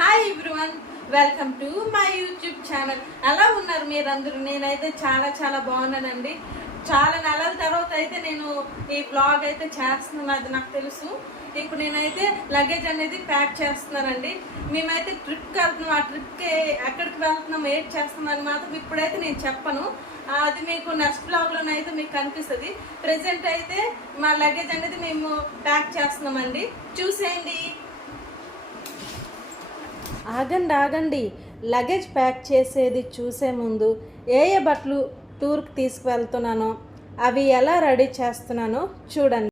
Hi everyone, welcome to my YouTube channel. ఎలా ఉన్నారు మీరందరూ? నేనైతే చాలా బాగున్నానండి. చాలా నెలల తర్వాత అయితే నేను ఈ బ్లాగ్ అయితే చేస్తున్నాను, అది నాకు తెలుసు. ఇప్పుడు నేనైతే లగేజ్ అనేది ప్యాక్ చేస్తున్నానండి. మేమైతే ట్రిప్కి వెళ్తున్నాం. ఆ ట్రిప్కి ఎక్కడికి వెళ్తున్నాం, ఏం చేస్తున్నాం అని మాత్రం ఇప్పుడైతే నేను చెప్పను. అది మీకు నెక్స్ట్ బ్లాగ్లోనైతే మీకు కనిపిస్తుంది. ప్రెసెంట్ అయితే మా లగేజ్ అనేది మేము ప్యాక్ చేస్తున్నామండి, చూసేయండి. ఆగండి, లగేజ్ ప్యాక్ చేసేది చూసే ముందు ఏ బట్టలు టూర్కి తీసుకువెళ్తున్నానో అవి ఎలా రెడీ చేస్తున్నానో చూడండి.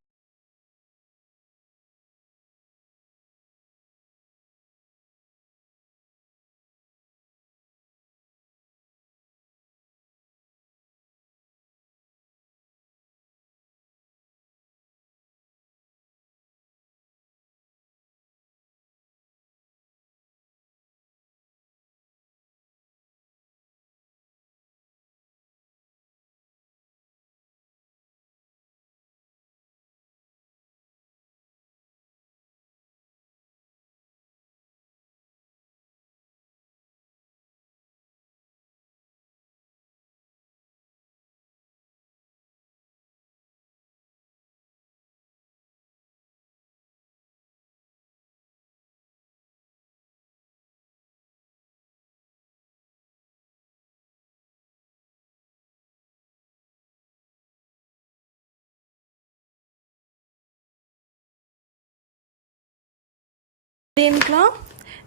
దీంట్లో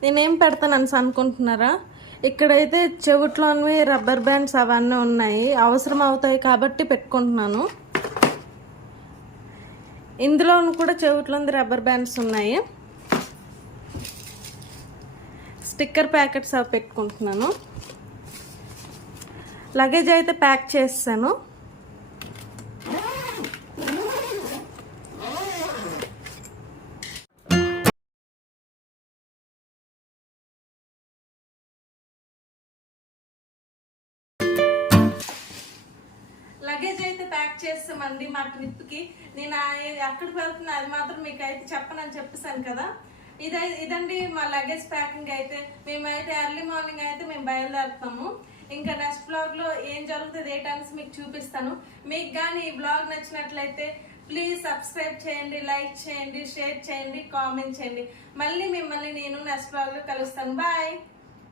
నేనేం పెడతానని అనుకుంటున్నారా? ఇక్కడైతే చెవిట్లోని రబ్బర్ బ్యాండ్స్ అవన్నీ ఉన్నాయి, అవసరం అవుతాయి కాబట్టి పెట్టుకుంటున్నాను. ఇందులో కూడా చెవిట్లోని రబ్బర్ బ్యాండ్స్ ఉన్నాయి. స్టిక్కర్ ప్యాకెట్స్ అవి పెట్టుకుంటున్నాను. లగేజ్ అయితే ప్యాక్ చేస్తాను. లగేజ్ అయితే ప్యాక్ చేస్తామండి మా ట్రిప్కి. నేను ఎక్కడికి వెళ్తున్నా అది మాత్రం మీకు అయితే చెప్పనని చెప్పేసాను కదా. ఇదండి మా లగేజ్ ప్యాకింగ్ అయితే. మేమైతే ఎర్లీ మార్నింగ్ అయితే మేము బయలుదేరుతాము. ఇంకా నెక్స్ట్ బ్లాగ్లో ఏం జరుగుతుంది ఏంటనేసి మీకు చూపిస్తాను. మీకు కానీ ఈ బ్లాగ్ నచ్చినట్లయితే ప్లీజ్ సబ్స్క్రైబ్ చేయండి, లైక్ చేయండి, షేర్ చేయండి, కామెంట్ చేయండి. మళ్ళీ మిమ్మల్ని నేను నెక్స్ట్ బ్లాగ్లో కలుస్తాను. బాయ్.